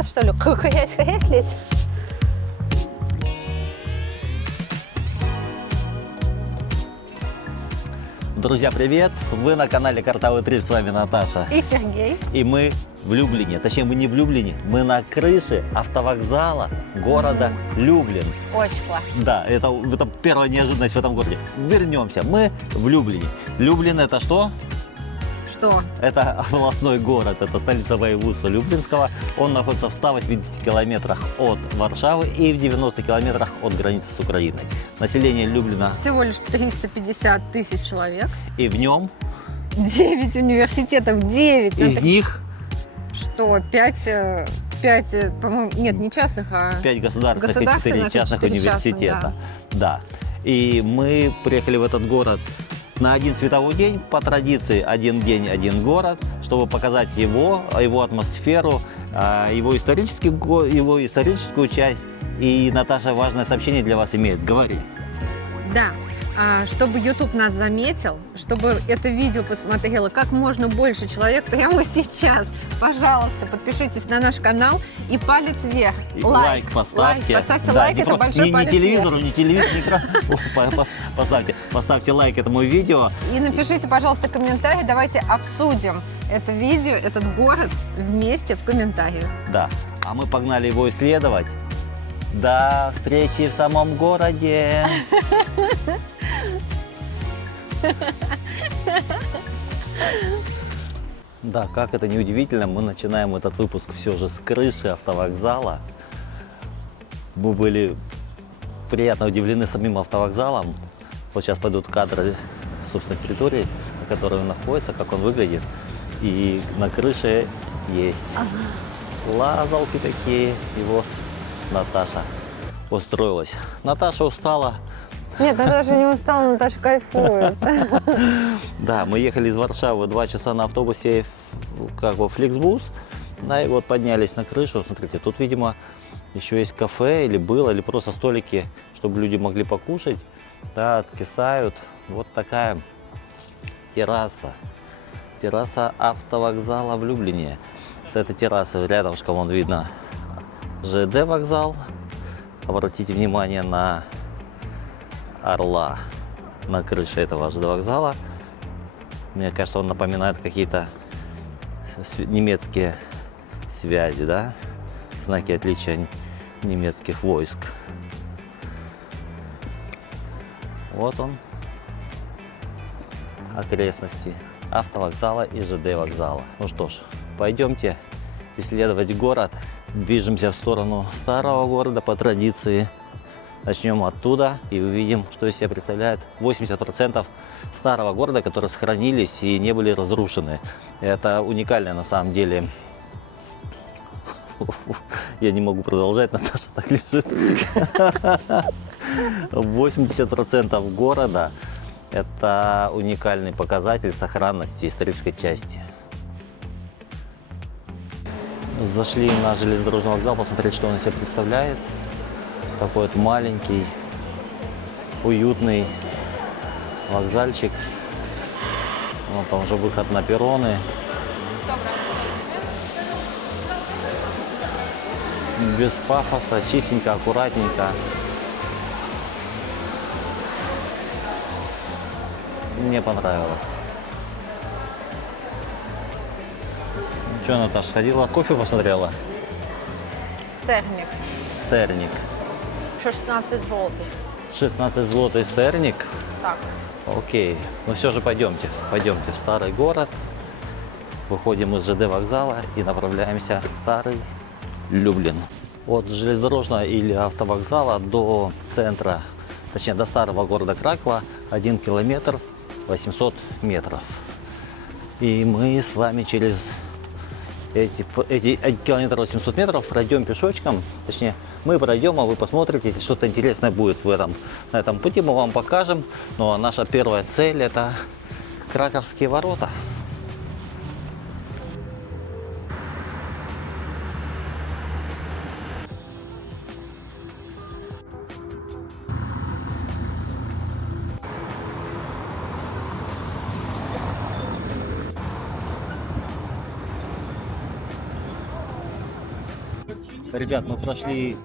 вот что ли, хрясь-хрясь лезть? Друзья, привет! Вы на канале Картавый Трip, с вами Наташа. И Сергей. И мы в Люблине, точнее мы не в Люблине, мы на крыше автовокзала города Люблин. Очень классно. Да, это первая неожиданность в этом городе. Вернемся, мы в Люблине. Люблин это что? Что? Это областной город, это столица воеводства Люблинского. Он находится в 180 километрах от Варшавы и в 90 километрах от границы с Украиной. Население Люблина Всего лишь 350 тысяч человек. и в нем 9 университетов, 9. из них Что, 5, по-моему, нет, не частных, а 5 государственных и 4 государственных и частных 4 университета. частных, Да. И мы приехали в этот город на один световой день, по традиции один день, один город, чтобы показать его атмосферу, его историческую часть. И, Наташа, важное сообщение для вас имеет. Говори. Да. Чтобы YouTube нас заметил, чтобы это видео посмотрело как можно больше человек прямо сейчас, пожалуйста, подпишитесь на наш канал и палец вверх. Лайк поставьте. Поставьте лайк, это большой палец телевизору, вверх. не телевизор, поставьте лайк этому видео. И напишите, пожалуйста, комментарий, давайте обсудим это видео, этот город вместе в комментариях. Да, а мы погнали его исследовать. До встречи в самом городе. Да, как это неудивительно, мы начинаем этот выпуск все же с крыши автовокзала. Мы были приятно удивлены самим автовокзалом. Вот сейчас пойдут кадры, собственно, территории, на которой он находится, как он выглядит. И на крыше есть лазалки такие, и вот Наташа устроилась. Наташа устала. Нет, Наташа не устала, Наташа кайфует. Да, мы ехали из Варшавы 2 часа на автобусе, как бы Фликсбус, да, и вот поднялись на крышу. Смотрите, тут, видимо, еще есть кафе, или было, или просто столики, чтобы люди могли покушать. Да, откисают. Вот такая терраса. Терраса автовокзала в Люблине. С этой террасы рядышком вон видно ЖД вокзал. Обратите внимание на орла на крыше этого ЖД вокзала. Мне кажется, он напоминает какие-то немецкие связи, да? Знаки отличия немецких войск. Вот он, окрестности автовокзала и ЖД вокзала. Ну что ж, пойдемте исследовать город. Движемся в сторону старого города по традиции. Начнем оттуда и увидим, что из себя представляет 80% старого города, которые сохранились и не были разрушены. Это уникальное на самом деле. Я не могу продолжать, Наташа так лежит. 80% города – это уникальный показатель сохранности исторической части. Зашли на железнодорожный вокзал, посмотреть, что он из себя представляет. Такой вот маленький, уютный вокзальчик. Вот там уже выход на перроны. Без пафоса, чистенько, аккуратненько. Мне понравилось. Что, Наташа, сходила, кофе посмотрела? Сырник. Сырник. 16 злотых. 16 злотый сырник. Так. Окей. Ну все же пойдемте в старый город. Выходим из ЖД вокзала и направляемся в старый Люблин. От железнодорожного или автовокзала до центра, точнее до старого города Кракова 1 километр 800 метров. И мы с вами через эти километр 800 метров пройдем пешочком, точнее мы пройдем, а вы посмотрите, если что-то интересное будет на этом пути, мы вам покажем. Ну а наша первая цель — это Краковские ворота. Ребят, мы прошли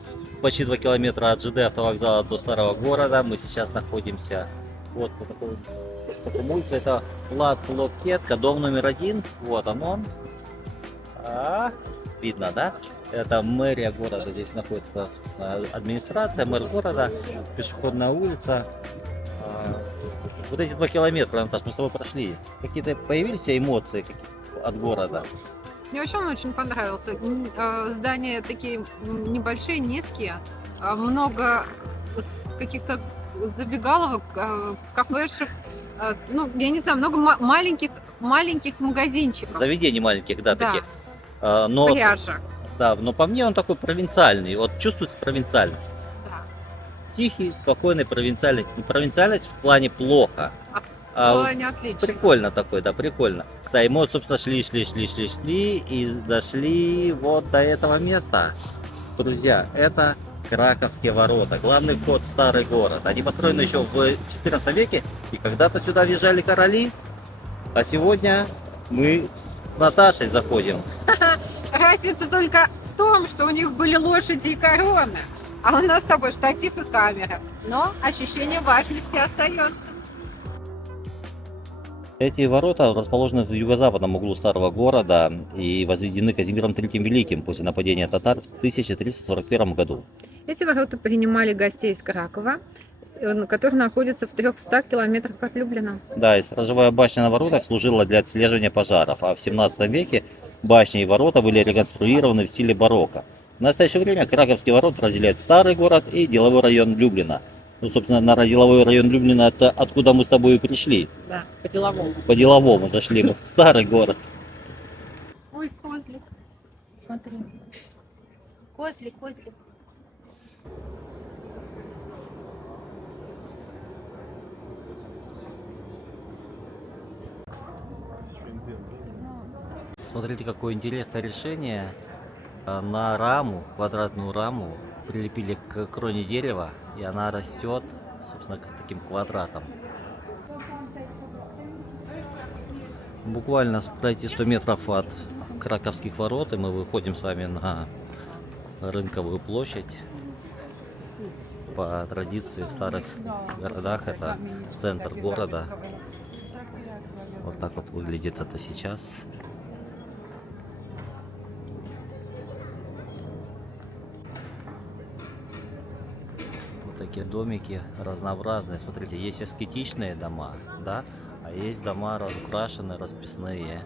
почти 2 километра от ЖД автовокзала до старого города. Мы сейчас находимся вот по такому улице. Это Плац Локетка, дом номер 1. Вот он. Видно, да? Это мэрия города. Здесь находится администрация, мэр города, пешеходная улица. Вот эти 2 километра, Наташ, мы с тобой прошли. Какие-то появились у тебя эмоции от города? Мне вообще он очень понравился. Здания такие небольшие, низкие, много каких-то забегаловок, кафешек, ну, я не знаю, много маленьких магазинчиков. Заведений маленьких, да, Да. таких. Но, Пляжа. да, но по мне он такой провинциальный. Вот чувствуется провинциальность. Да. Тихий, спокойный, провинциальный. Не провинциальность в плане плохо. Не отлично. Прикольно такой, да, прикольно. Да, и мы, вот, собственно, шли и дошли вот до этого места. Друзья, это Краковские ворота, главный вход в старый город. Они построены еще в 14 веке, и когда-то сюда въезжали короли, а сегодня мы с Наташей заходим. Разница только в том, что у них были лошади и короны, а у нас с тобой штатив и камера. Но ощущение важности остается. Эти ворота расположены в юго-западном углу старого города и возведены Казимиром III Великим после нападения татар в 1341 году. Эти ворота принимали гостей из Кракова, который находится в 300 километрах от Люблина. Да, и сторожевая башня на воротах служила для отслеживания пожаров, а в 17 веке башни и ворота были реконструированы в стиле барокко. В настоящее время Краковские ворота разделяют старый город и деловой район Люблина. Ну, собственно, на деловой район Люблина это откуда мы с тобой и пришли. Да, по-деловому. По-деловому зашли мы в старый город. Ой, козлик. Смотри. Козлик. Смотрите, какое интересное решение. На раму, квадратную раму, прилепили к кроне дерева, и она растет, собственно, таким квадратом. Буквально пройти 100 метров от Краковских ворот, и мы выходим с вами на Рынковую площадь. По традиции в старых городах это центр города. Вот так вот выглядит это сейчас. Вот такие домики разнообразные. Смотрите, есть аскетичные дома, да, а есть дома разукрашенные, расписные.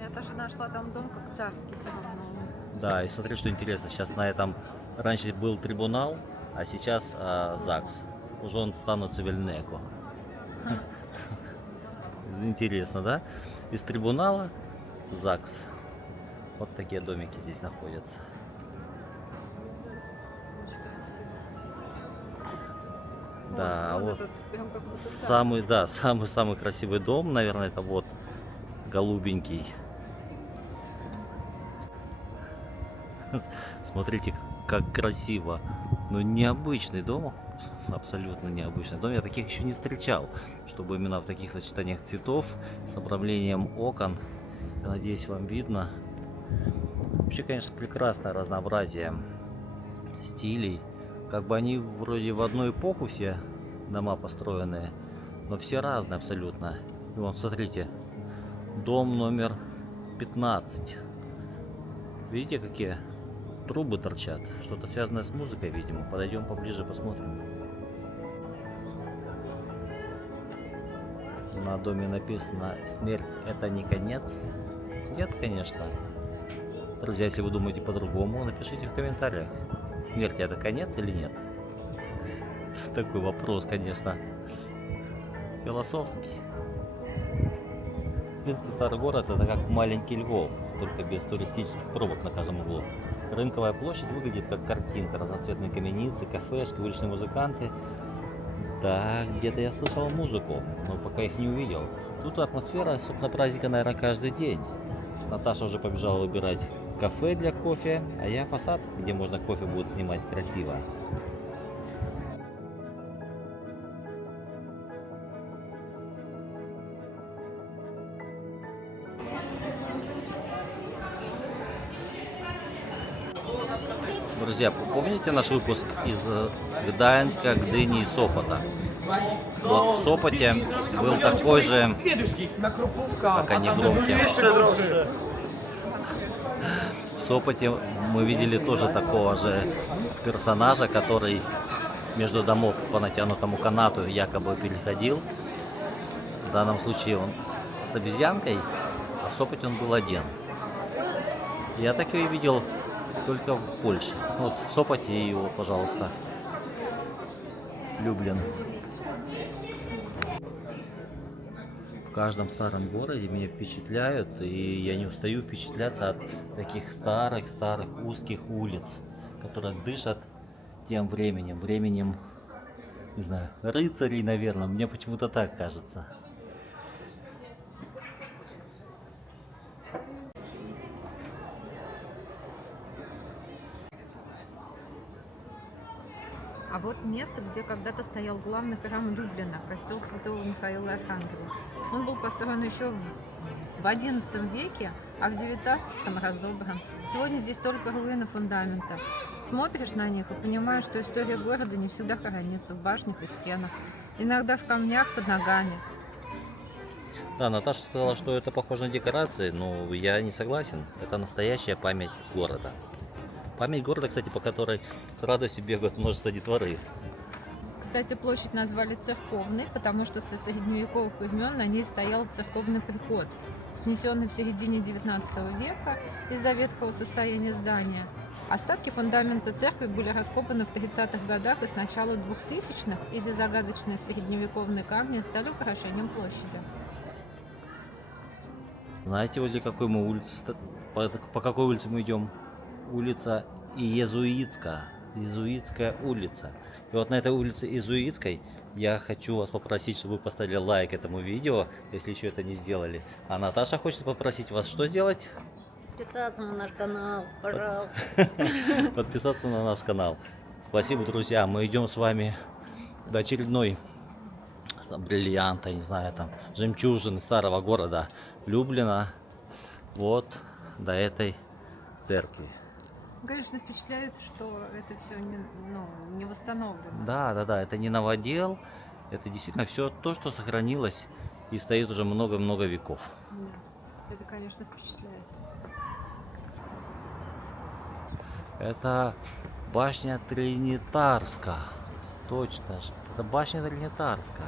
Я даже нашла там дом как царский все равно. Да, и смотри, что интересно, сейчас на этом раньше был трибунал, а сейчас ЗАГС. Уже он стану цивильнеку. Интересно, да? Из трибунала ЗАГС. Вот такие домики здесь находятся. Да, вот самый красивый дом, наверное, это вот голубенький. Смотрите, как красиво. Но необычный дом, абсолютно необычный дом. Я таких еще не встречал, чтобы именно в таких сочетаниях цветов с обрамлением окон. Я надеюсь, вам видно. Вообще, конечно, прекрасное разнообразие стилей. Как бы они вроде в одну эпоху все дома построенные, но все разные абсолютно. И вон, смотрите, дом номер 15. Видите, какие трубы торчат? Что-то связанное с музыкой, видимо. Подойдем поближе, посмотрим. На доме написано: «Смерть — это не конец». Нет, конечно. Друзья, если вы думаете по-другому, напишите в комментариях. Смерть — это конец или нет? Такой вопрос, конечно, философский. Минский старый город — это как маленький Львов, только без туристических пробок на каждом углу. Рынковая площадь выглядит как картинка. Разноцветные каменицы, кафешки, уличные музыканты. Да, где-то я слышал музыку, но пока их не увидел. Тут атмосфера, собственно, праздника, наверное, каждый день. Наташа уже побежала выбирать кафе для кофе, а я фасад, где можно кофе будет снимать красиво. Друзья, помните наш выпуск из Гданьска, Гдыни и Сопота? Вот в Сопоте был такой же, пока не громкий. В Сопоте мы видели тоже такого же персонажа, который между домов по натянутому канату якобы переходил. В данном случае он с обезьянкой, а в Сопоте он был один. Я такое видел только в Польше. Вот в Сопоте и его, пожалуйста, Люблин. В каждом старом городе меня впечатляют, и я не устаю впечатляться от таких старых узких улиц, которые дышат тем временем, не знаю, рыцарей, наверное, мне почему-то так кажется. А вот место, где когда-то стоял главный храм Люблина, костел святого Михаила Архангела. Он был построен еще в XI веке, а в XIX разобран. Сегодня здесь только руины фундамента. Смотришь на них и понимаешь, что история города не всегда хранится в башнях и стенах. Иногда в камнях под ногами. Да, Наташа сказала, что это похоже на декорации, но я не согласен. Это настоящая память города. Память города, кстати, по которой с радостью бегают множество детворы. Кстати, площадь назвали церковной, потому что со средневековых времен на ней стоял церковный приход, снесенный в середине XIX века из-за ветхого состояния здания. Остатки фундамента церкви были раскопаны в 30-х годах и с начала 2000-х, и эти загадочные средневековые камни стали украшением площади. Знаете, возле какой мы улицы, по какой улице мы идем? Улица Иезуитская улица. И вот на этой улице Иезуитской я хочу вас попросить, чтобы вы поставили лайк этому видео, если еще это не сделали. А Наташа хочет попросить вас что сделать? Подписаться на наш канал, пожалуйста. Подписаться на наш канал. Спасибо, друзья. Мы идем с вами до очередной бриллианта, не знаю, там, жемчужины старого города Люблина. Вот до этой церкви. Конечно, впечатляет, что это все не восстановлено. Да, это не новодел, это действительно все то, что сохранилось и стоит уже много-много веков. Да, это, конечно, впечатляет. Это башня Тринитарска. Точно, это башня Тринитарска.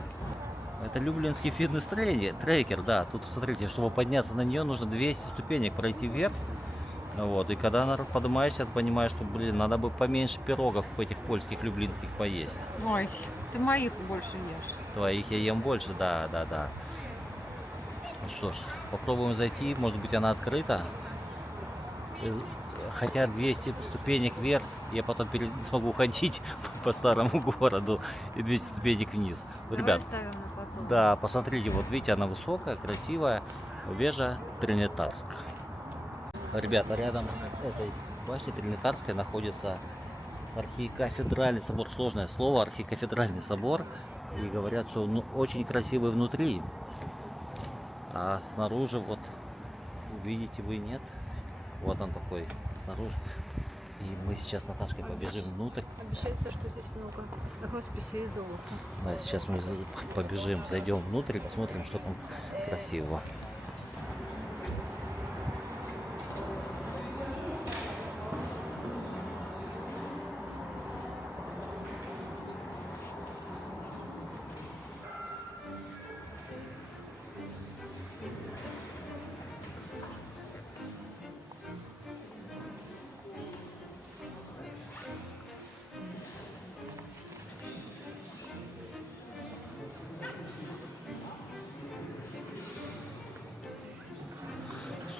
Это люблинский фитнес-трекер, да. Тут, смотрите, чтобы подняться на нее, нужно 200 ступенек пройти вверх. Вот, и когда поднимаешься, ты понимаешь, что, надо бы поменьше пирогов этих польских, люблинских поесть. Ой, ты моих больше ешь. Твоих я ем больше, да. Ну что ж, попробуем зайти, может быть она открыта. Хотя 200 ступенек вверх, я потом смогу ходить по старому городу и 200 ступенек вниз. Ребят, да, посмотрите, вот видите, она высокая, красивая, вежа Тринитарска. Ребята, рядом с этой башней Тринитарской находится архикафедральный собор. Сложное слово, архикафедральный собор. И говорят, что он очень красивый внутри. А снаружи, вот, увидите вы, нет? Вот он такой снаружи. И мы сейчас с Наташкой побежим внутрь. Обещается, что здесь много росписей и золота. Да, сейчас мы побежим, зайдем внутрь и посмотрим, что там красивого.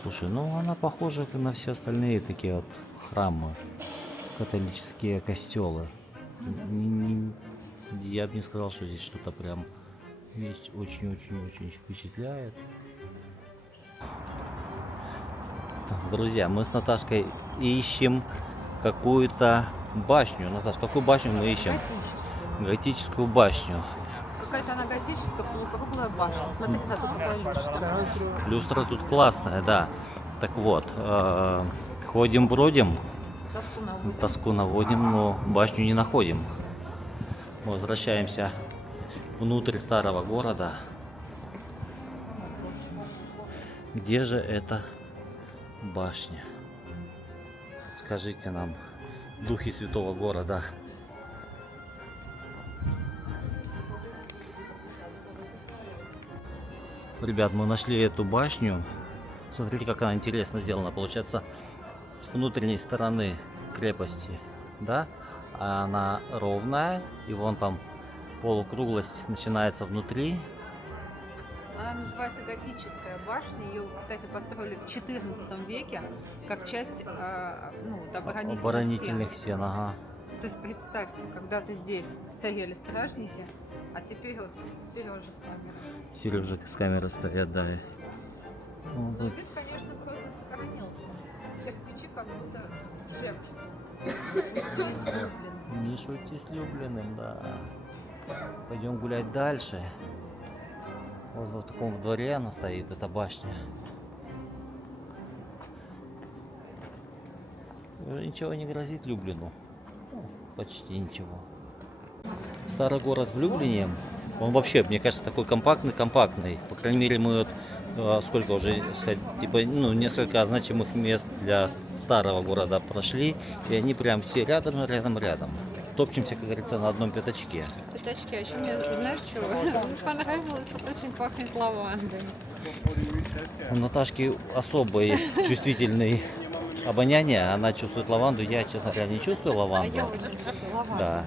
Слушай, ну она похожа на все остальные такие вот храмы, католические костелы. Я бы не сказал, что здесь что-то прям есть очень-очень-очень впечатляет. Так, друзья, мы с Наташкой ищем какую-то башню. Наташа, какую башню мы ищем? Готическую башню. Какая-то она готическая, полукруглая башня. Смотрите, тут какая люстра. Люстра тут классная, да. Так вот, ходим-бродим Тоску наводим. Тоску наводим, но башню не находим. Возвращаемся внутрь старого города. Где же эта башня? Скажите нам, духи святого города. Ребят, мы нашли эту башню. Смотрите, как она интересно сделана. Получается, с внутренней стороны крепости, да, она ровная, и вон там полукруглость начинается внутри. Она называется готическая башня. Ее, кстати, построили в XIV веке как часть Оборонительных стен, ага. То есть представьте, когда-то здесь стояли стражники, а теперь вот Сережа с камерой. Сережа с камеры стоят, да. Ну, вид, конечно, грозно сохранился. Кирпичи как будто шепчут. Не шути с Люблиным, да. Пойдем гулять дальше. Вот в таком дворе она стоит, эта башня. Уже ничего не грозит Люблину. Ну, почти ничего. Старый город в Люблине, он вообще, мне кажется, такой компактный. По крайней мере, мы вот сколько уже, типа, несколько значимых мест для старого города прошли, и они прям все рядом. Топчемся, как говорится, на одном пятачке. Пятачки, а еще мне, знаешь, что понравилось, вот очень пахнет лавандой. У Наташки особый чувствительный обоняние, она чувствует лаванду, я, честно говоря, не чувствую лаванду. Я очень люблю лаванду. Да.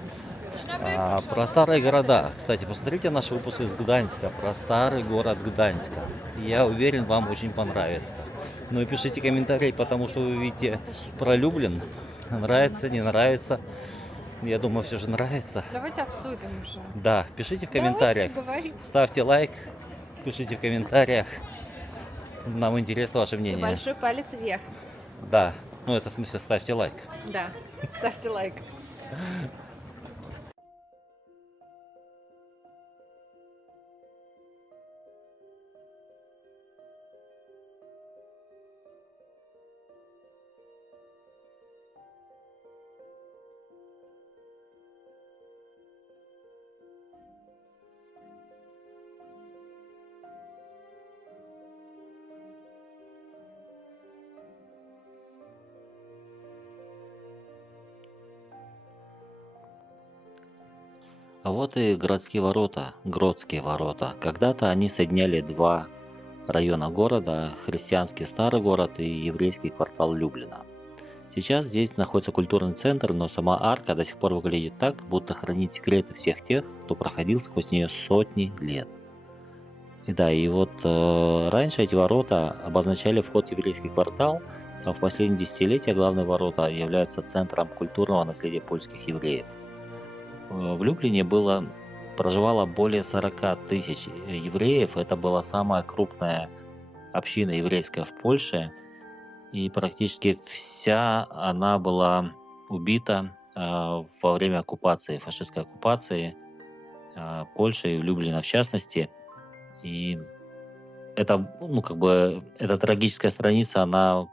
Про старые города. Кстати, посмотрите наш выпуск из Гданьска, про старый город Гданьска. Я уверен, вам очень понравится. Ну и пишите комментарии, потому что вы видите про Люблин. Нравится, не нравится. Я думаю, все же нравится. Давайте обсудим уже. Да, пишите в комментариях. Ставьте лайк, пишите в комментариях. Нам интересно ваше И мнение. большой палец вверх. Да, ну это в смысле ставьте лайк. Да, ставьте лайк. А вот и городские ворота, Гродские ворота. Когда-то они соединяли два района города, христианский старый город и еврейский квартал Люблина. Сейчас здесь находится культурный центр, но сама арка до сих пор выглядит так, будто хранит секреты всех тех, кто проходил сквозь нее сотни лет. И да, и вот раньше эти ворота обозначали вход в еврейский квартал, а в последние десятилетия главные ворота являются центром культурного наследия польских евреев. В Люблине проживало более 40 тысяч евреев. Это была самая крупная община еврейская в Польше. И практически вся она была убита во время оккупации, фашистской оккупации Польши и Люблина в частности. И это, эта трагическая страница, она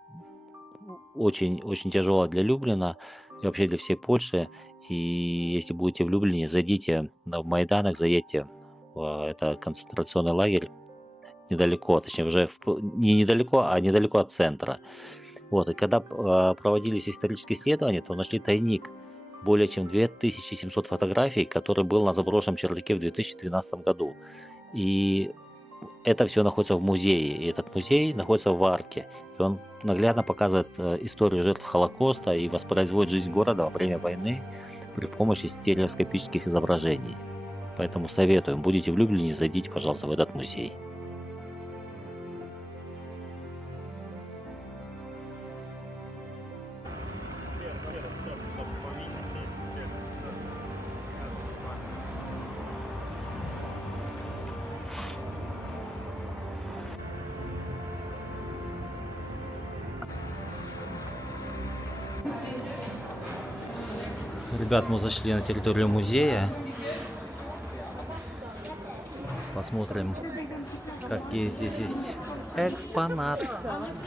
очень, очень тяжелая для Люблина и вообще для всей Польши. И если будете в Люблине, зайдите в Майданах, заедьте в это концентрационный лагерь недалеко, точнее уже не недалеко, а недалеко от центра. Вот, и когда проводились исторические исследования, то нашли тайник более чем 2700 фотографий, который был на заброшенном чердаке в 2012 году. И это все находится в музее, и этот музей находится в Арке. И он наглядно показывает историю жертв Холокоста и воспроизводит жизнь города во время войны при помощи стереоскопических изображений. Поэтому советуем, будете в Люблине, зайдите, пожалуйста, в этот музей. Ребят, мы зашли на территорию музея. Посмотрим, какие здесь есть экспонат.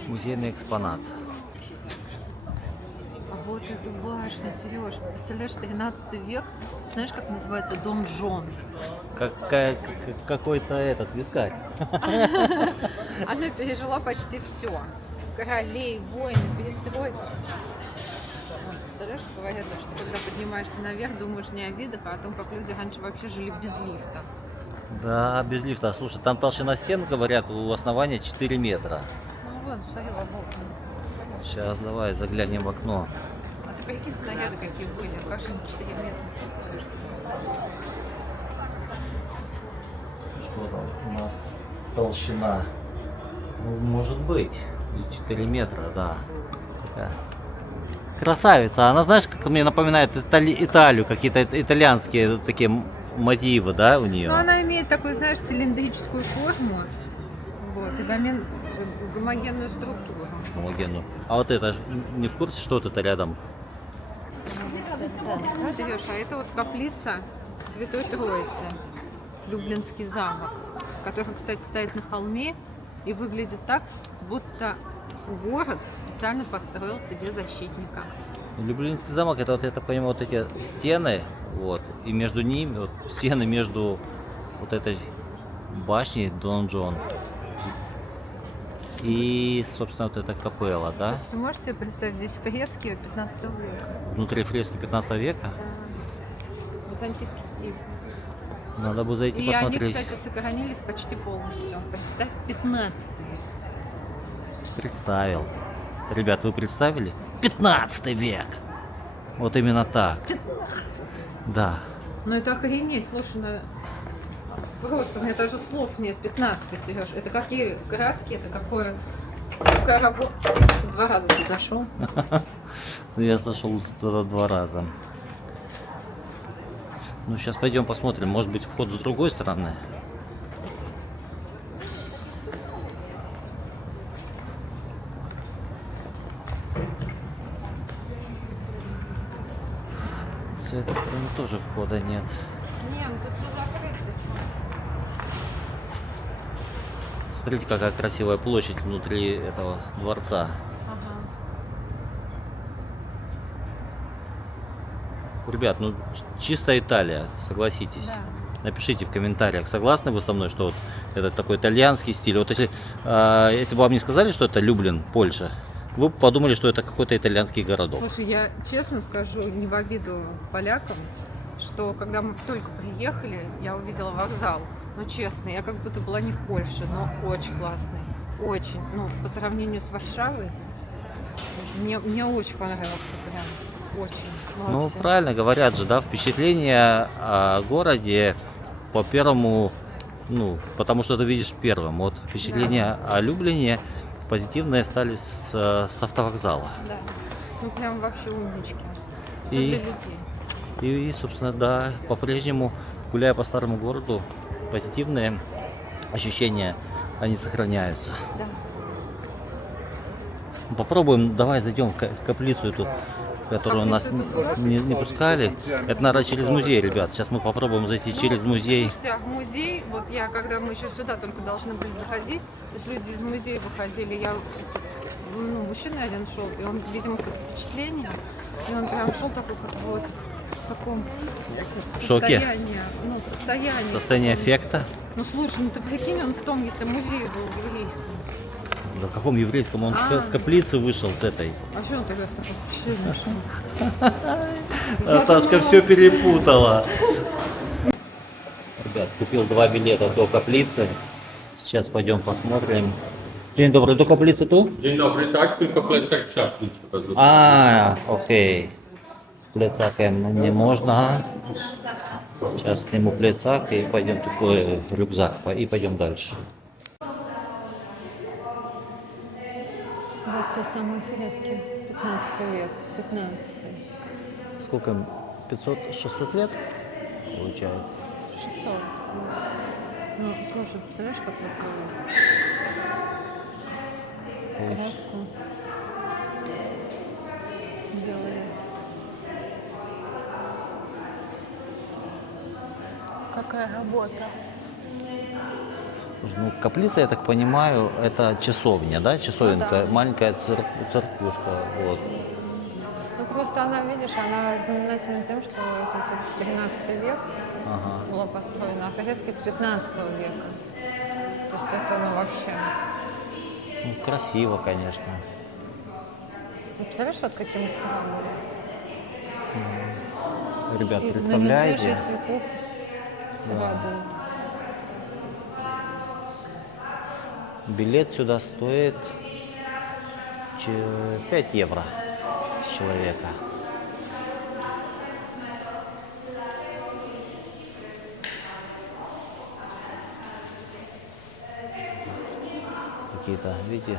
Музейный экспонат. Вот эту башню, Сереж, представляешь, 13 век, знаешь, как называется дом Джон? Какой-то этот вискарь. Она пережила почти все. Королей, войны, перестройки. Вот, представляешь, говорят, что когда поднимаешься наверх, думаешь не о видах, а о том, как люди раньше вообще жили без лифта. Да, без лифта. Слушай, там толщина стен, говорят, у основания 4 метра. Ну вот, посмотри, в окна. Сейчас давай заглянем в окно. А ты прикинь, снаряды какие были, как же на 4 метра? Что там у нас толщина? Ну, может быть, и 4 метра, да. Такая красавица. Она, знаешь, как мне напоминает Италию, какие-то итальянские такие мотивы, да, у нее? Ну, она имеет такую, знаешь, цилиндрическую форму, вот, и гомогенную структуру. Гомогенную. А вот это, не в курсе, что вот это рядом? Сереж, а это вот каплица Святой Троицы, Люблинский замок, который, кстати, стоит на холме и выглядит так, будто город специально построил себе защитника. Люблинский замок, это вот, я так понимаю, вот эти стены, вот, и между ними, вот, стены между вот этой башней Дон Джон и, собственно, вот эта капелла, да? Ты можешь себе представить, здесь фрески 15 века? Внутри фрески 15 века. Византийский стиль. Надо бы зайти И они, посмотреть. кстати, сохранились почти полностью. Представь, 15 век. Представил. Ребят, вы представили? 15 век. Вот именно так. 15. Да. Ну это охренеть, слушай, просто у меня даже слов нет. 15, Сереж. Это какие краски, это какая работа. 2 раза ты зашел. Я зашел туда 2 раза. Ну, сейчас пойдем посмотрим. Может быть, вход с другой стороны. С этой стороны тоже входа нет. Не, ну тут все закрыто. Смотрите, какая красивая площадь внутри этого дворца. Ага. Ребят, ну чистая Италия, согласитесь. Да. Напишите в комментариях, согласны вы со мной, что вот это такой итальянский стиль. Вот если бы вам не сказали, что это Люблин, Польша, вы бы подумали, что это какой-то итальянский городок. Слушай, я честно скажу, не в обиду полякам, что когда мы только приехали, я увидела вокзал. Ну, честно, я как будто была не в Польше, но очень классный. Очень. Ну, по сравнению с Варшавой, мне очень понравился прям. Очень. Ну, Молодцы. правильно говорят же, да, впечатление о городе по первому, ну, потому что ты видишь первым. Вот впечатления о Люблине позитивные остались с автовокзала. Да. Ну, прям вообще умнички. Всё И- для людей. И, собственно, да, по-прежнему, гуляя по старому городу, позитивные ощущения, они сохраняются. Да. Попробуем, давай зайдем в каплицу эту, которую нас не пускали. Это, наверное, через музей, ребят. Сейчас мы попробуем зайти через музей. Слушайте, а в музей, вот когда мы еще сюда только должны были заходить, то есть люди из музея выходили, мужчина один шел, и он, видимо, под впечатление, и он прям шел такой, как вот в таком В шоке? состоянии. Состояние эффекта. Ну слушай, ну ты прикинь, он в том, если музей был еврейский. Да в каком еврейском? Он с каплицы вышел с этой. А что он тогда с таким впечатлением шел? Наташка все перепутала. Ребят, купил 2 билета до каплицы. Сейчас пойдем посмотрим. День добрый, до каплиcy tu? Dzień dobry, tak, tylko plecak trzasnąć trzeba zrobić. А, окей. С пляцаком не можно. Сейчас сниму пляцак и пойдем такой рюкзак и пойдем дальше. Вот те самые фрески, 15 век, 15. Сколько? 500-600 лет получается? 600. Ну, слушай, представляешь, как вот краску делали. Какая работа. Слушай, ну, каплица, я так понимаю, это часовня, да? Часовенка, Ну да. маленькая церквушка. Вот. Ну, просто она, видишь, она знаменательна тем, что это все-таки 13 век Ага. была построена, а Фреске с 15 века. То есть это, ну, вообще... Ну, красиво, конечно. Ну, представляешь, вот какие мастера были? Ребят, И на представляете? свежие веков Да. радует. Билет сюда стоит 5 евро с человека. Какие-то, видите,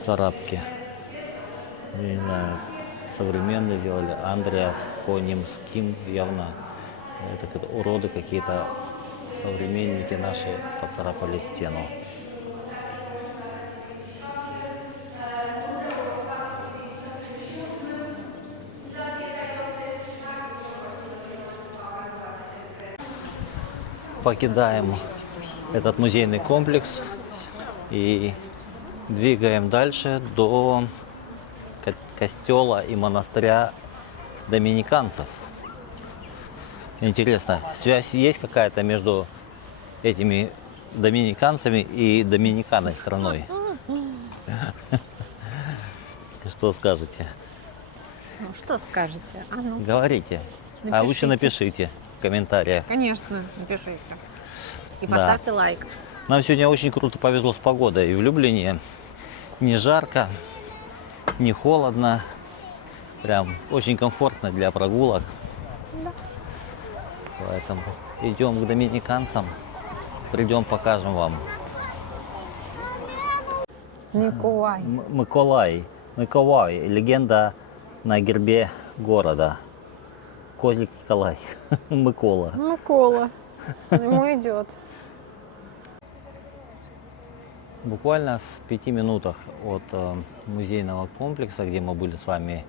царапки. Я не знаю, современные сделали. Андреас Конимским явно. Это уроды какие-то, современники наши поцарапали стену. Покидаем этот музейный комплекс и двигаем дальше до костела и монастыря доминиканцев. Интересно, связь есть какая-то между этими доминиканцами и доминиканной страной? Что скажете? Ну, что скажете? А ну, Говорите. А лучше напишите в комментариях. конечно, напишите. И Да. поставьте лайк. Нам сегодня очень круто повезло с погодой. И в Люблине не жарко, не холодно. Прям очень комфортно для прогулок. Да. Поэтому идем к доминиканцам. Придем, покажем вам. Николай. Миколай. Легенда на гербе города. Козлик Николай. Микола. Микола. Ему идет. Буквально в 5 минутах от музейного комплекса, где мы были с вами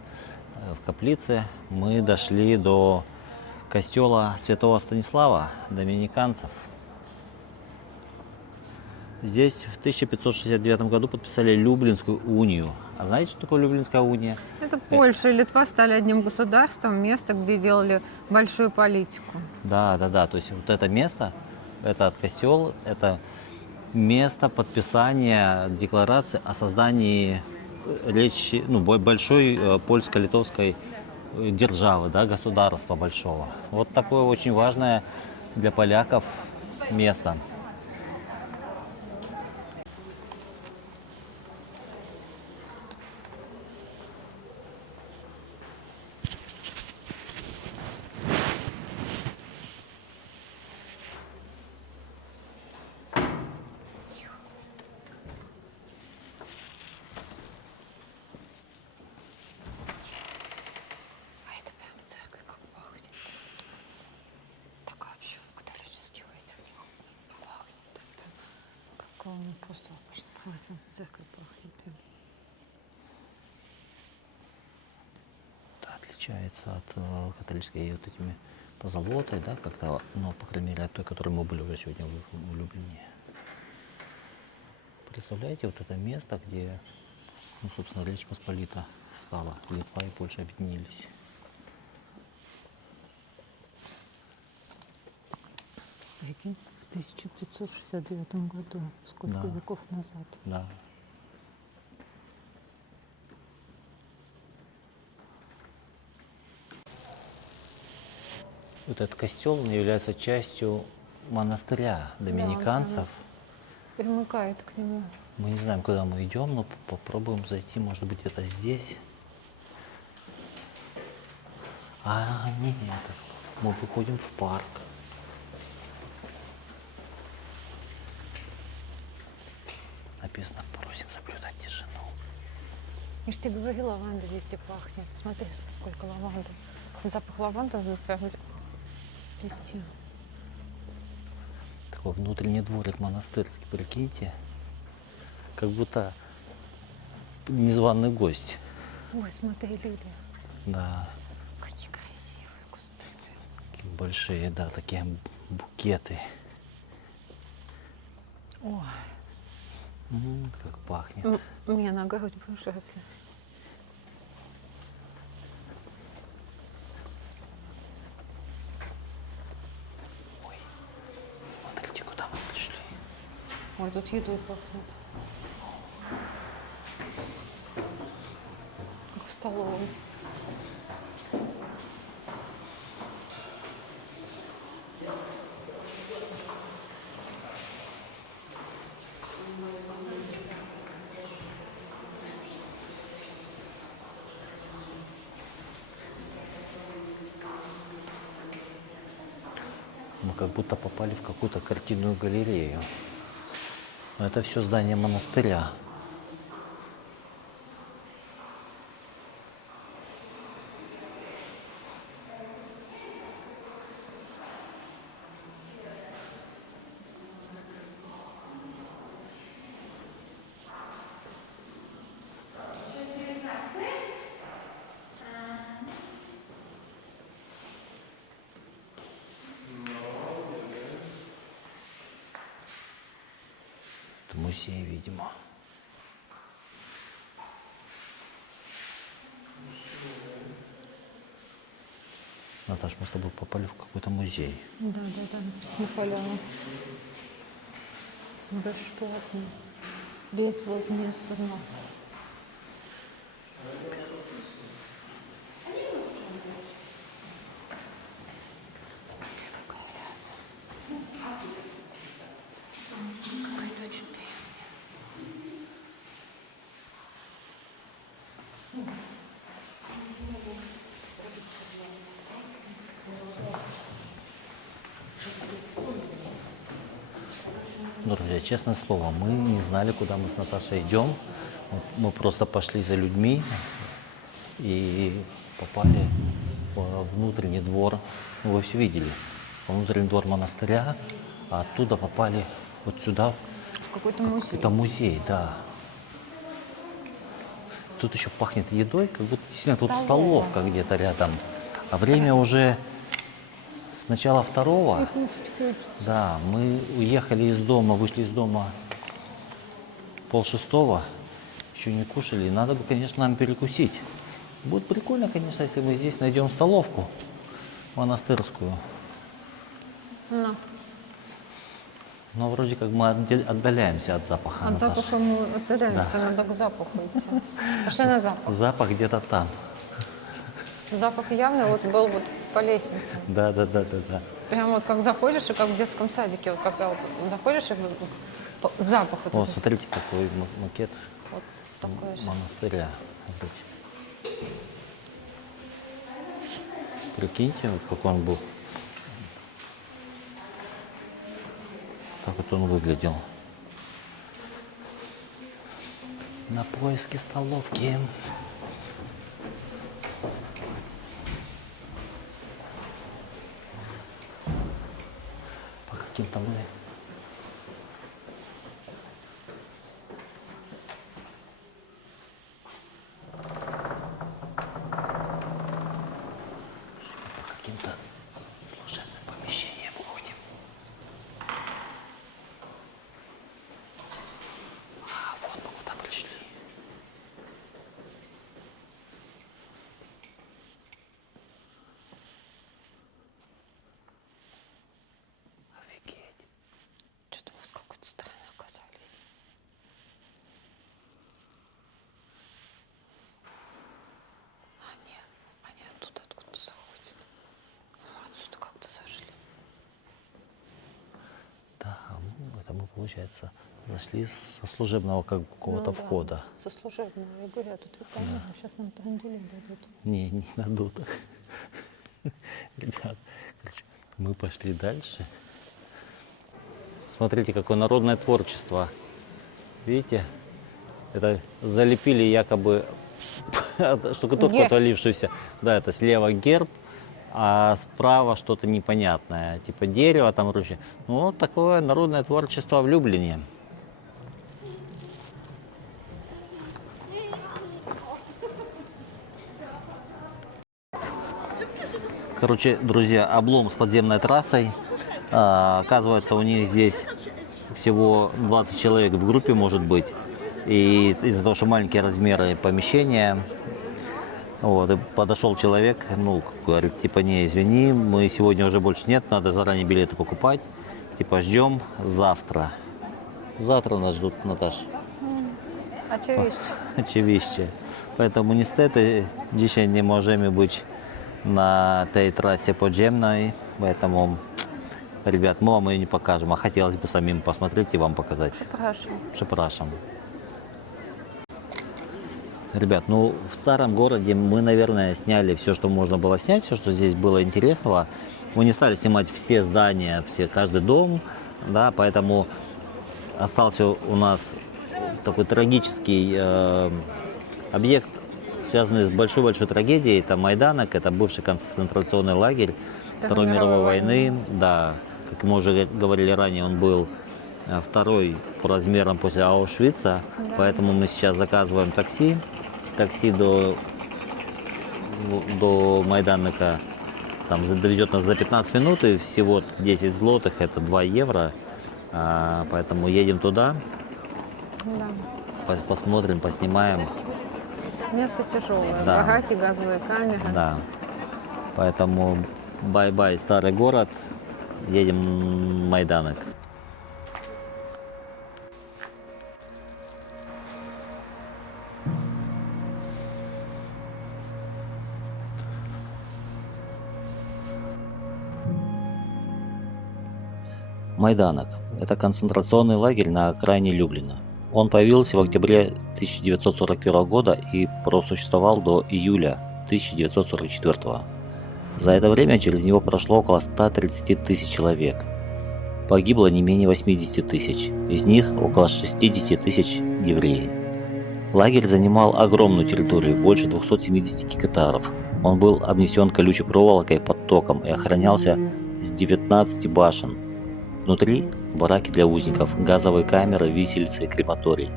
в Каплице, мы дошли до костела Святого Станислава, доминиканцев. Здесь в 1569 году подписали Люблинскую унию. А знаете, что такое Люблинская уния? Это Польша и Литва стали одним государством, место, где делали большую политику. Да. То есть вот это место, этот костел, это место подписания декларации о создании большой польско-литовской державы, да, государства большого. Вот такое очень важное для поляков место. А это прям в церкви как пахнет. Так вообще в католических этих пахнет. Как просто православная церковь пахнет прям. Да, отличается от католической вот этими позолотой, да, как-то, ну, по крайней мере, от той, которой мы были уже сегодня в Люблине. Представляете, вот это место, где, ну, собственно, Речь Посполита стала, Литва и Польша объединились. Прикинь, в 1569 году, сколько Да. веков назад. Да. Вот этот костел, он является частью монастыря доминиканцев. Примыкает к нему. Мы не знаем, куда мы идем, но попробуем зайти, может быть, это здесь. А, нет, мы выходим в парк. Написано, просим соблюдать тишину. Я же тебе говорила, лаванда везде пахнет. Смотри, сколько лаванды. Запах лаванды он прям везде. Такой внутренний дворик монастырский, прикиньте. Как будто незваный гость. Ой, смотри, лилии. Да, Какие красивые кусты. такие большие, да, такие букеты. Ой, Как пахнет. мне на огороде будешь росли. тут едой пахнет. Как в столовой. Мы как будто попали в какую-то картинную галерею. Но это все здание монастыря. Это музей, видимо. Наташ, мы с тобой попали в какой-то музей. Да. Наполеон. Бесплатно. Безвозмездно. Смотри, какая ряса. Какая-то очень древняя. Друзья, честное слово, мы не знали, куда мы с Наташей идем. Мы просто пошли за людьми и попали во внутренний двор. Ну, вы все видели. Во внутренний двор монастыря, а оттуда попали вот сюда, В какой-то музей. какой-то музей, да. Тут еще пахнет едой, как будто действительно тут Столовая. столовка где-то рядом. А время уже начало второго. Кушать хочется. Да, мы уехали из дома, вышли из дома 5:30, еще не кушали. Надо бы, конечно, нам перекусить. Будет прикольно, конечно, если мы здесь найдем столовку монастырскую. На. Но вроде как мы отдаляемся от запаха. От Наташа. запаха мы отдаляемся, надо к запаху идти. Пошли на запах. Запах где-то там. Запах явно вот был вот по лестнице. Да. Прям вот как заходишь, и как в детском садике, вот когда вот заходишь, и вот запах вот Вот, этот. смотрите, какой макет Вот такой же. монастыря. Смотрите. Прикиньте, вот как он был. Как вот он выглядел. На поиски столовки. По каким-то мы... По каким-то служебным помещениям ходим. А, вот мы куда пришли. Офигеть. Что-то у вас какой-то странные оказались. Они оттуда откуда-то заходят. Отсюда как-то зашли. Да, это мы, получается, зашли со служебного какого-то Ну да, входа. Со служебного. Я говорю, а тут понятно, сейчас нам трандулей дадут. Не надут. Ребят, короче, мы пошли дальше. Смотрите, какое народное творчество. Видите? Это залепили якобы штукатурку Герб. отвалившуюся. Да, это слева герб, а справа что-то непонятное. Типа дерево там ручья. Ну, вот такое народное творчество в Люблине. Короче, друзья, облом с подземной трассой. Оказывается, у них здесь всего 20 человек в группе может быть. И из-за того, что маленькие размеры помещения, вот, и подошел человек, ну, говорит, типа, не, извини, мы сегодня уже больше нет, надо заранее билеты покупать. Типа, ждем завтра. завтра нас ждут, Наташ. Oczywiście. Oczywiście. Поэтому niestety dzisiaj nie możemy być на tej трассе podziemnej, поэтому, ребят, мы вам ее не покажем, а хотелось бы самим посмотреть и вам показать. Прошу. Прzepraszam. Ребят, ну в старом городе мы, наверное, сняли все, что можно было снять, все, что здесь было интересного. Мы не стали снимать все здания, каждый дом, да, поэтому остался у нас такой трагический объект, связанный с большой-большой трагедией. Это Майданок, это бывший концентрационный лагерь Второй мировой войны. Да, как мы уже говорили ранее, он был второй по размерам после Аушвица, Да. поэтому мы сейчас заказываем такси. Такси до Майданника там довезет нас за 15 минут, и всего 10 злотых, это 2 евро. Поэтому едем туда, Да. посмотрим, поснимаем. Место тяжелое. Да. Богатые газовые камеры. Да. Поэтому бай-бай, старый город, едем в Майданок. Майданок – это концентрационный лагерь на окраине Люблина. Он появился в октябре 1941 года и просуществовал до июля 1944. За это время через него прошло около 130 тысяч человек. Погибло не менее 80 тысяч, из них около 60 тысяч евреев. Лагерь занимал огромную территорию, больше 270 гектаров. Он был обнесен колючей проволокой под током и охранялся с 19 башен. Внутри – бараки для узников, газовые камеры, виселицы и крематорий.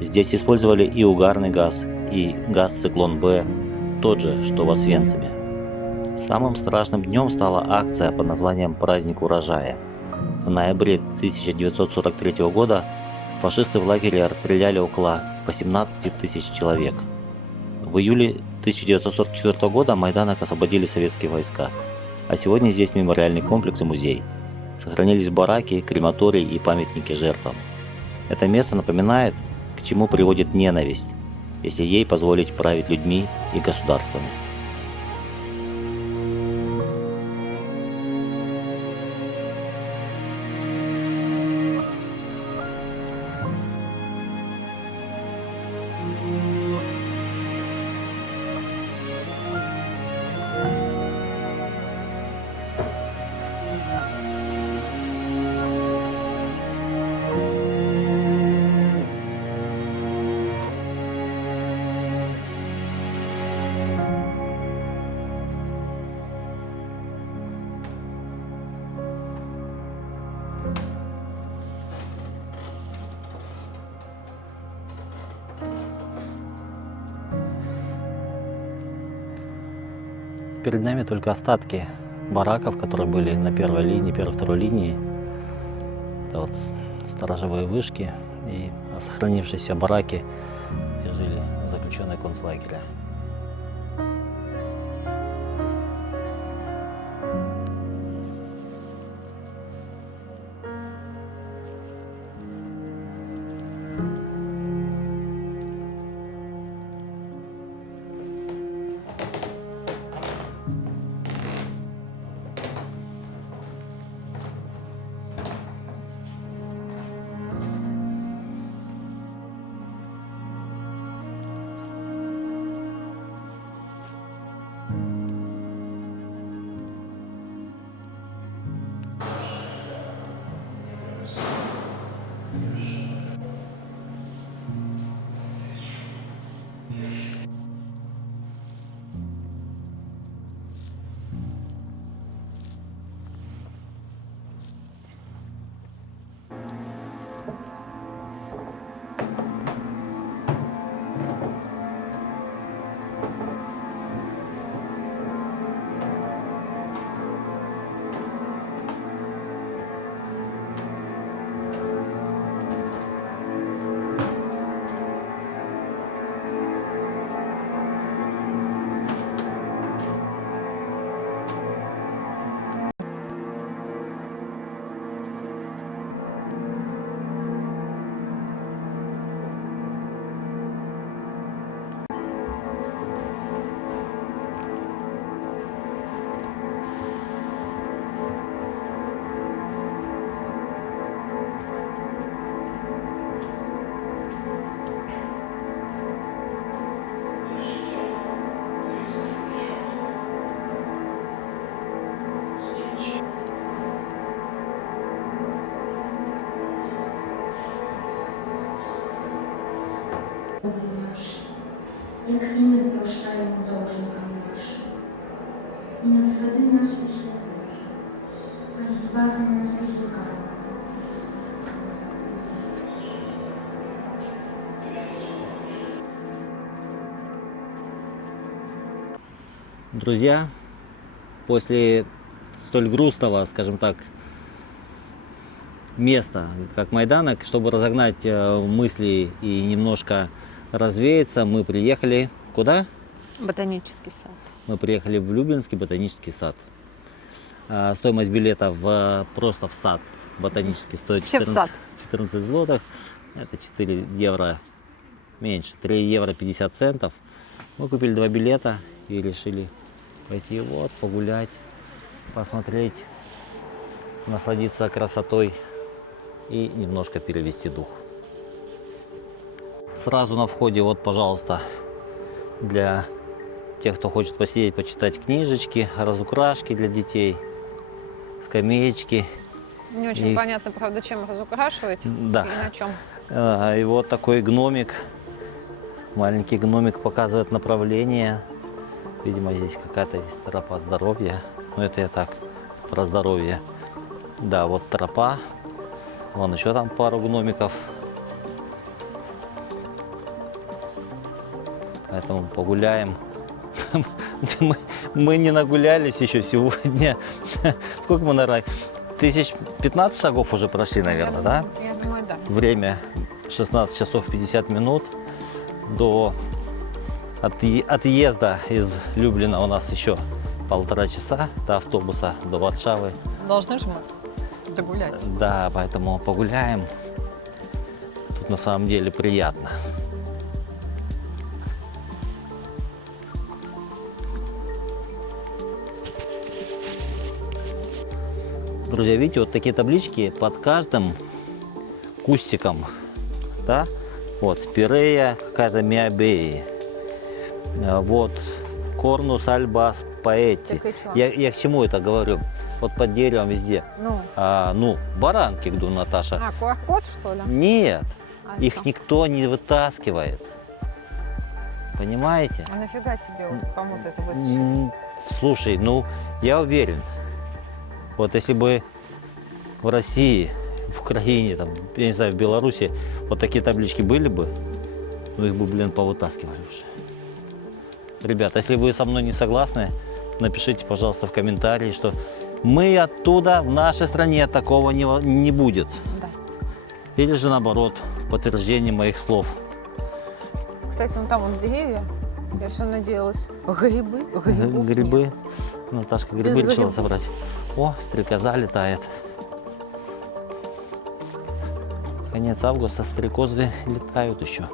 Здесь использовали и угарный газ, и газ «Циклон-Б», тот же, что в Освенциме. Самым страшным днем стала акция под названием «Праздник урожая». В ноябре 1943 года фашисты в лагере расстреляли около 18 тысяч человек. В июле 1944 года Майданок освободили советские войска, а сегодня здесь мемориальный комплекс и музей. Сохранились бараки, крематории и памятники жертвам. Это место напоминает, к чему приводит ненависть, если ей позволить править людьми и государствами. Перед нами только остатки бараков, которые были на первой линии, первой-второй линии. Это вот сторожевые вышки и сохранившиеся бараки, где жили заключенные концлагеря. Боги наши, як і ми прощаємо должникам нашим. І не введи нас у спокусу, а й збави нас від лукавого. Друзья, после столь грустного, скажем так, места, как Майданок, чтобы разогнать мысли и немножко развеяться, мы приехали куда? Ботанический сад. Мы приехали в Люблинский ботанический сад. Стоимость билета просто в сад ботанический стоит Все в сад. 14 злотых. Это 4 евро меньше, 3 евро 50 центов. Мы купили 2 билета и решили пойти вот погулять, посмотреть, насладиться красотой и немножко перевести дух. Сразу на входе вот, пожалуйста, для тех, кто хочет посидеть, почитать книжечки, разукрашки для детей, скамеечки. Не очень И- понятно, правда, чем разукрашивать Да. и на чем. И вот такой гномик, маленький гномик показывает направление. Видимо, здесь какая-то есть тропа здоровья. Но это я так, про здоровье. Да, вот тропа. Вон еще там пару гномиков. Поэтому погуляем. Мы не нагулялись еще сегодня. Сколько мы, наверное, 1015 шагов уже прошли, наверное, да? Я думаю, да. Время 16 часов 50 минут. До отъезда из Люблина у нас еще 1,5 часа до автобуса до Варшавы. Должны же мы догулять. Да, поэтому погуляем. Тут на самом деле приятно. Друзья, видите, вот такие таблички под каждым кустиком, да? Вот спирея, какая-то миабеи, вот корнус альбас поэти. Так и чё? Я к чему это говорю? Вот под деревом везде. Ну, Баранки, говорю, Наташа. QR-код, что ли? Нет, А их что? никто не вытаскивает. Понимаете? А нафига тебе вот кому-то это вытащить? Слушай, ну, я уверен, вот если бы в России, в Украине, там, я не знаю, в Беларуси вот такие таблички были бы, ну, их бы, блин, повытаскивали уже. Ребята, если вы со мной не согласны, напишите, пожалуйста, в комментарии, что мы оттуда, в нашей стране такого не будет. Да. Или же наоборот, подтверждение моих слов. Кстати, вон там вон деревья. Я все надеялась. Грибы? Грибов Грибы. нет. Наташка Без грибы решила грибов. собрать. О, стрекоза летает. Конец августа, стрекозы летают еще.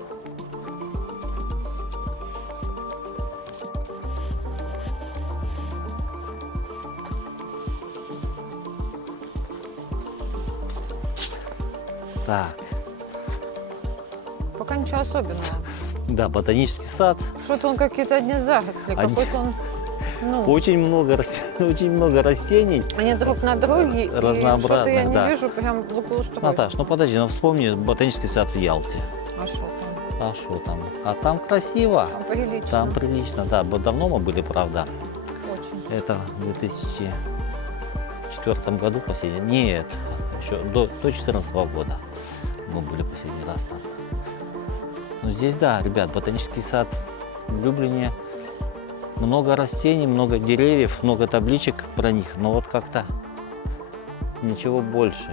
Так, Пока ничего особенного. да, ботанический сад. Что-то он какие-то одни заросли. Одни. Какой-то он... Ну, Очень много, очень много растений. они друг на друге. И Разнообразных, что-то я не да. вижу прям благоустройства. Наташ, ну подожди, ну вспомни ботанический сад в Ялте. А что там? А что там? А там красиво. Там прилично. Там прилично, да. Давно мы были, правда. Очень. Это в 2004 году последний. Нет, еще до 2014 года мы были последний раз там. Но здесь, да, ребят, ботанический сад в Люблине. Много растений, много деревьев, много табличек про них. Но вот как-то ничего больше.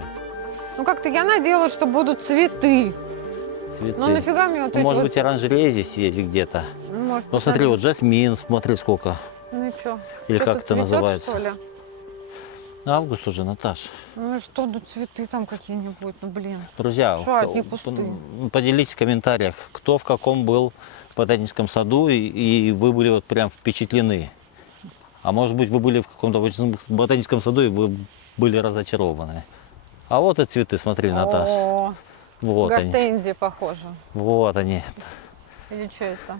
Ну как-то я надеялась, что будут цветы. Цветы. Ну нафига мне вот эти Может вот... быть, оранжерея здесь есть где-то. Ну, может Ну быть, смотри, они- вот жасмин, смотри сколько. Ну и что? Или как это называется? Что ли? Август уже, Наташ. Ну и что, ну цветы там какие-нибудь, ну блин. Друзья, Что, одни кусты? поделитесь в комментариях, кто в каком был в ботаническом саду, и вы были вот прям впечатлены. А может быть, вы были в каком-то ботаническом саду, и вы были разочарованы. А вот и цветы, смотри, Наташ. О, Вот они. гортензии похоже. Вот они. Или что это?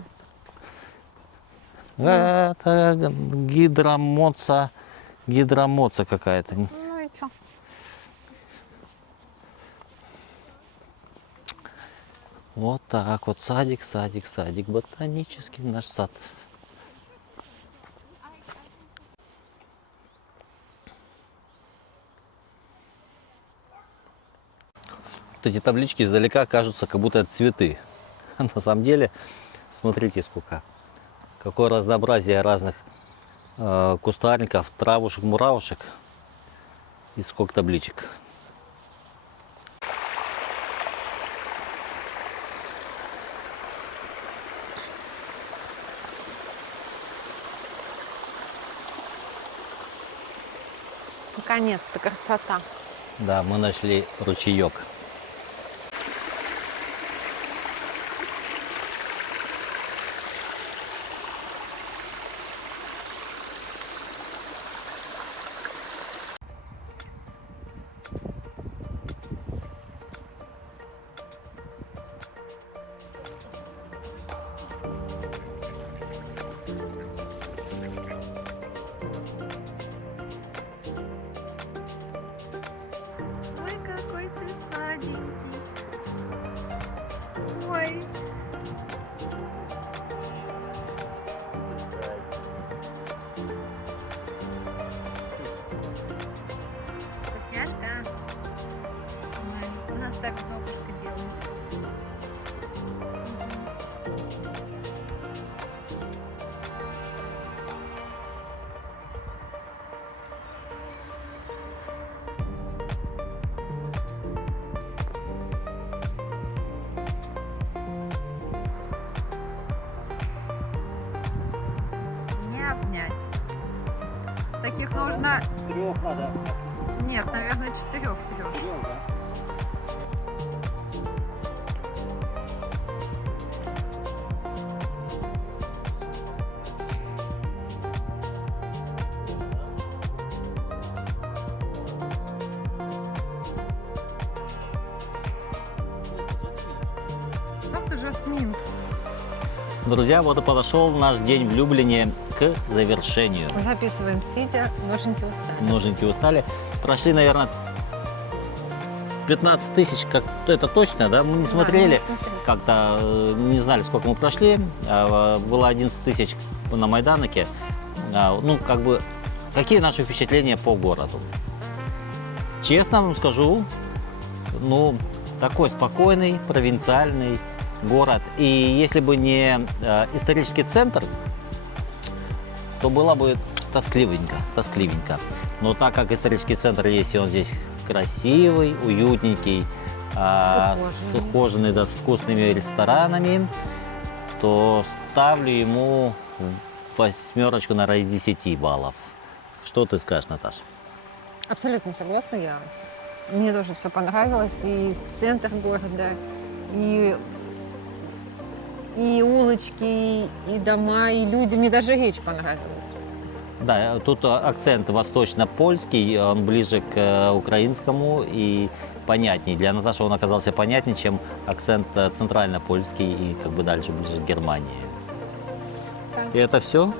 Это гидромоца какая-то. Ну и что? Вот так вот, садик, садик, садик, ботанический наш сад. Вот эти таблички издалека кажутся, как будто это цветы. На самом деле, смотрите, какое разнообразие разных кустарников, травушек, муравушек и сколько табличек. Наконец-то красота. Да, мы нашли ручеек. Ой, какой ты сладенький. Ой. Вкусняшка. У нас так бабушка делает. Не обнять. Таких нужно... 3 надо. Нет, наверное, 4, Сереж. Сам ты жасмин. Друзья, вот и подошел наш день в Люблине к завершению. Записываем сидя, ноженьки устали. Ноженьки устали. Прошли, наверное, 15 тысяч, как это точно, да? Мы не смотрели. Как-то не знали, сколько мы прошли. Было 11 тысяч на Майданоке. Ну, как бы, какие наши впечатления по городу? Честно вам скажу, ну, такой спокойный, провинциальный город. И если бы не исторический центр, то было бы тоскливенько. Но так как исторический центр есть, и он здесь красивый, уютненький, ухоженный, да, с вкусными ресторанами, то ставлю ему 8, наверное, из 10 баллов. Что ты скажешь, Наташа? Абсолютно согласна я. Мне тоже все понравилось. И центр города, и улочки, и дома, и люди. Мне даже речь понравилась. Да, тут акцент восточно-польский, он ближе к украинскому и понятнее. Для Наташи он оказался понятнее, чем акцент центрально-польский и как бы дальше ближе к Германии. Да. И это все?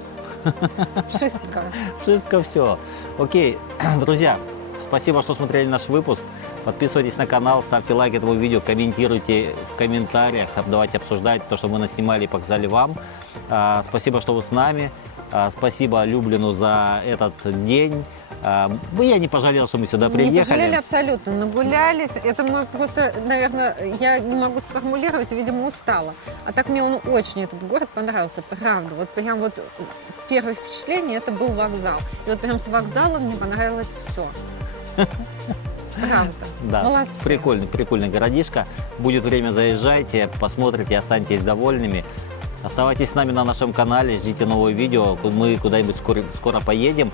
Шестка. Wszystko все. Окей, друзья, спасибо, что смотрели наш выпуск. Подписывайтесь на канал, ставьте лайк этому видео, комментируйте в комментариях, давайте обсуждать то, что мы наснимали и показали вам. Спасибо, что вы с нами. Спасибо Люблину за этот день. Я не пожалел, что мы сюда приехали. Не пожалели абсолютно, нагулялись. Это мы просто, наверное, я не могу сформулировать, видимо, устала. А так мне он очень, этот город понравился, правда. Вот прям вот первое впечатление, это был вокзал. И вот прям с вокзала мне понравилось все. Правда. Да, молодцы. Прикольный городишко. Будет время, заезжайте, посмотрите, останетесь довольными. Оставайтесь с нами на нашем канале, ждите новые видео. Мы куда-нибудь скоро поедем.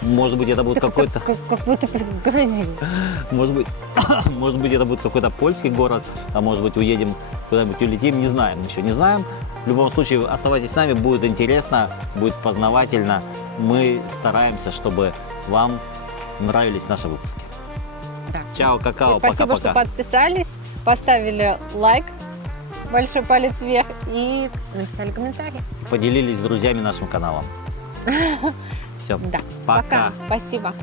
Может быть, это будет какой-то... Как будто пригрозил. Может быть, это будет какой-то польский город, а может быть, уедем куда-нибудь, улетим. Не знаем, еще не знаем. В любом случае, оставайтесь с нами, будет интересно, будет познавательно. Мы стараемся, чтобы вам нравились наши выпуски. Да. Чао, какао, И спасибо, что пока-пока. подписались, поставили лайк, большой палец вверх и написали комментарий. Поделились с друзьями нашим каналом. Все, Да. пока. Спасибо.